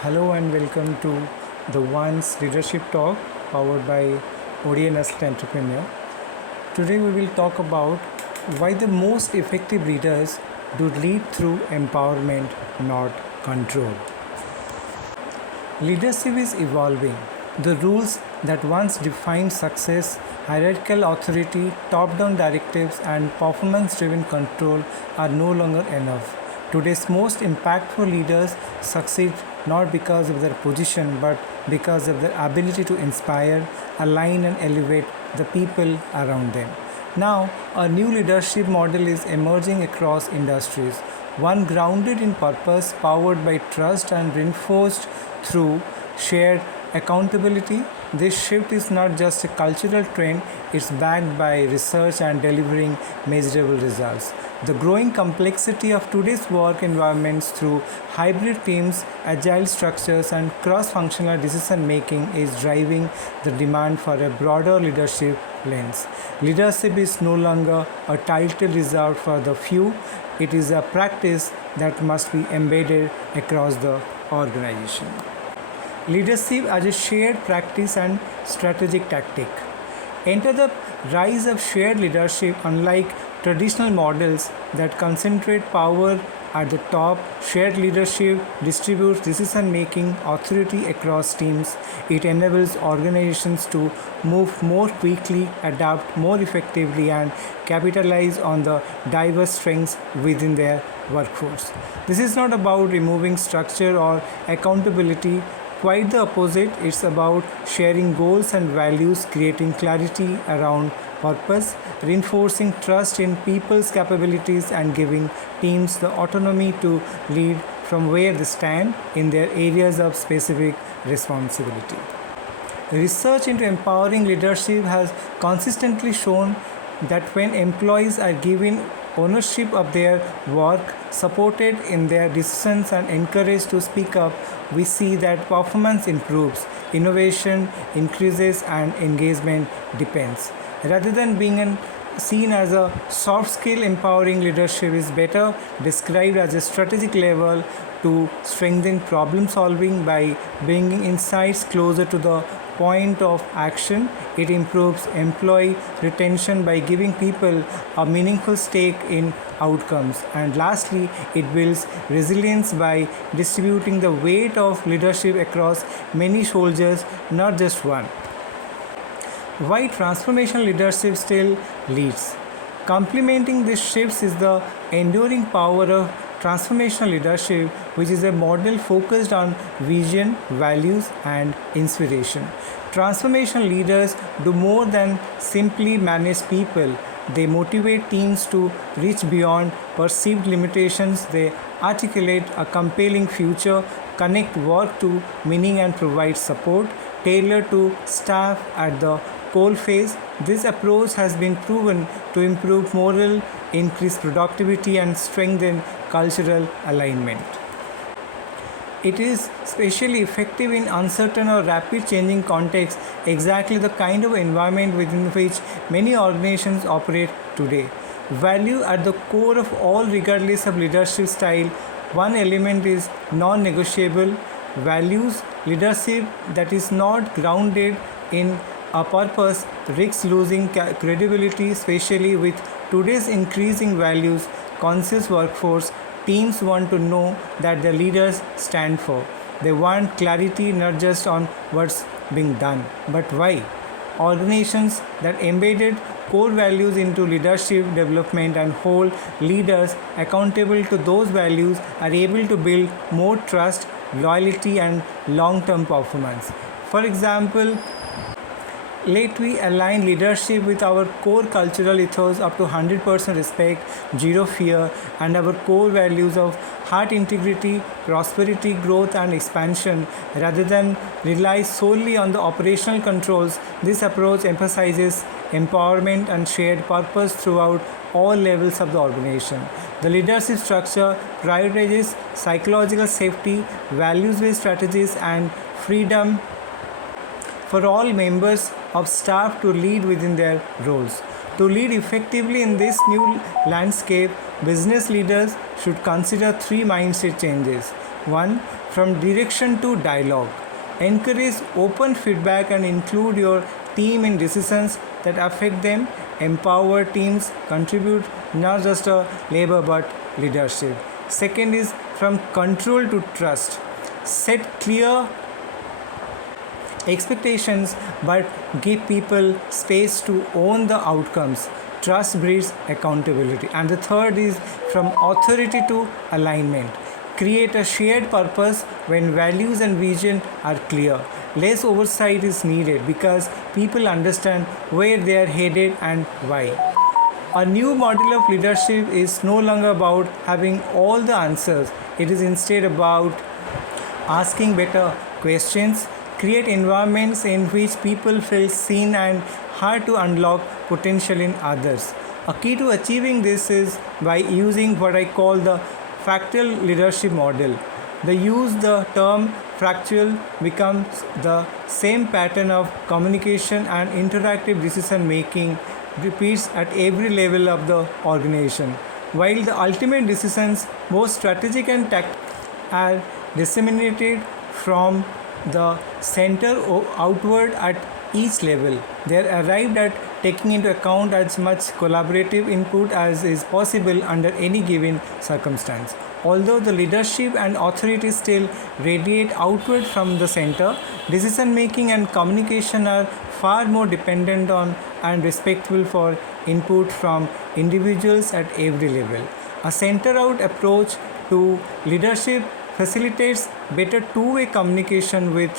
Hello and welcome to the Once Leadership Talk powered by ODNS Entrepreneur. Today we will talk about why the most effective leaders do lead through empowerment, not control. Leadership is evolving. The rules that once defined success, hierarchical authority, top down directives, and performance driven control are no longer enough. Today's most impactful leaders succeed not because of their position but because of their ability to inspire, align, and elevate the people around them. Now, a new leadership model is emerging across industries, one grounded in purpose, powered by trust, and reinforced through shared accountability. This shift is not just a cultural trend, it's backed by research and delivering measurable results. The growing complexity of today's work environments through hybrid teams, agile structures, and cross functional decision making is driving the demand for a broader leadership lens. Leadership is no longer a title reserved for the few, it is a practice that must be embedded across the organization. Leadership as a shared practice and strategic tactic. Enter the rise of shared leadership. Unlike traditional models that concentrate power at the top, shared leadership distributes decision making authority across teams. It enables organizations to move more quickly, adapt more effectively, and capitalize on the diverse strengths within their workforce. This is not about removing structure or accountability. Quite the opposite, it's about sharing goals and values, creating clarity around purpose, reinforcing trust in people's capabilities, and giving teams the autonomy to lead from where they stand in their areas of specific responsibility. Research into empowering leadership has consistently shown that when employees are given ownership of their work, supported in their decisions, and encouraged to speak up, we see that performance improves, innovation increases, and engagement depends. Rather than seen as a soft skill, empowering leadership is better described as a strategic level to strengthen problem solving by bringing insights closer to the point of action. It improves employee retention by giving people a meaningful stake in outcomes. And lastly, it builds resilience by distributing the weight of leadership across many shoulders, not just one. Why transformational leadership still leads. Complementing these shifts is the enduring power of transformational leadership, which is a model focused on vision, values, and inspiration. Transformational leaders do more than simply manage people. They motivate teams to reach beyond perceived limitations. They articulate a compelling future, connect work to meaning, and provide support tailored to staff at the coal phase. This approach has been proven to improve morale, increase productivity, and strengthen cultural alignment. It is especially effective in uncertain or rapid changing contexts, exactly the kind of environment within which many organizations operate today. Value at the core of all, regardless of leadership style. One element is non negotiable values. Leadership that is not grounded in a purpose risks losing credibility, especially with today's increasing values conscious workforce. Teams want to know that their leaders stand for. They want clarity not just on what's being done, but why. Organizations that embedded core values into leadership development and hold leaders accountable to those values are able to build more trust, loyalty, and long-term performance. For example, let we align leadership with our core cultural ethos up to 100% respect, zero fear, and our core values of heart integrity, prosperity, growth, and expansion. Rather than rely solely on the operational controls, this approach emphasizes empowerment and shared purpose throughout all levels of the organization. The leadership structure prioritizes psychological safety, values-based strategies, and freedom for all members of staff to lead within their roles. To lead effectively in this new landscape, business leaders should consider three mindset changes. 1. From direction to dialogue. Encourage open feedback and include your team in decisions that affect them. Empower teams, contribute not just a labor but leadership. Second is from control to trust. Set clear expectations but give people space to own the outcomes. Trust breeds accountability. And the third is from authority to alignment. Create a shared purpose when values and vision are clear. Less oversight is needed because people understand where they are headed and why. A new model of leadership is no longer about having all the answers. It is instead about asking better questions, create environments in which people feel seen and heard to unlock potential in others. A key to achieving this is by using what I call the fractal leadership model. The term fractal becomes the same pattern of communication and interactive decision making repeats at every level of the organization. While the ultimate decisions, both strategic and tactical, are disseminated from the center outward at each level. They are arrived at taking into account as much collaborative input as is possible under any given circumstance. Although the leadership and authority still radiate outward from the center, decision making and communication are far more dependent on and respectful for input from individuals at every level. A center out approach to leadership facilitates better two-way communication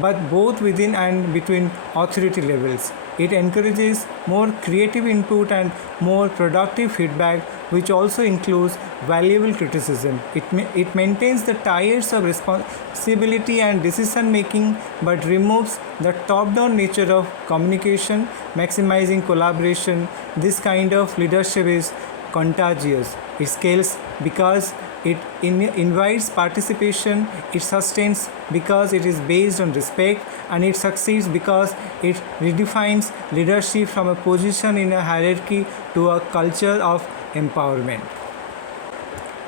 but both within and between authority levels. It encourages more creative input and more productive feedback, which also includes valuable criticism. It maintains the tiers of responsibility and decision making but removes the top-down nature of communication, maximizing collaboration. This kind of leadership is contagious. It scales because it invites participation, it sustains because it is based on respect, and it succeeds because it redefines leadership from a position in a hierarchy to a culture of empowerment.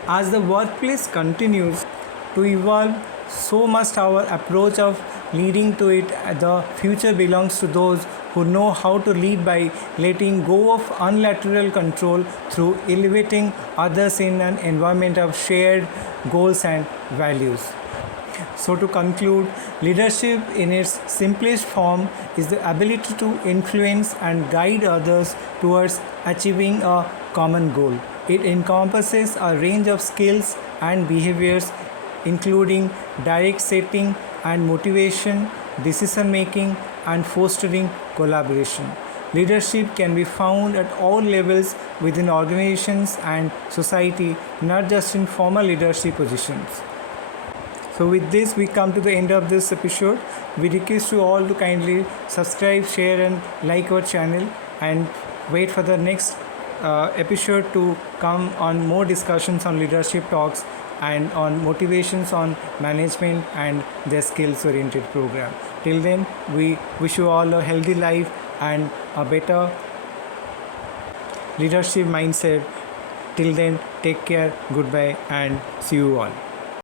As the workplace continues to evolve, so must our approach of leading to it. The future belongs to those who know how to lead by letting go of unilateral control through elevating others in an environment of shared goals and values. So, to conclude, leadership in its simplest form is the ability to influence and guide others towards achieving a common goal. It encompasses a range of skills and behaviors, including direct setting and motivation, decision making, and fostering collaboration. Leadership can be found at all levels within organizations and society, not just in formal leadership positions. So with this, we come to the end of this episode. We request you all to kindly subscribe, share, and like our channel, and wait for the next episode to come on more discussions on leadership talks and on motivations on management and their skills oriented program. Till then, we wish you all a healthy life and a better leadership mindset. Till then, take care, goodbye, and see you all.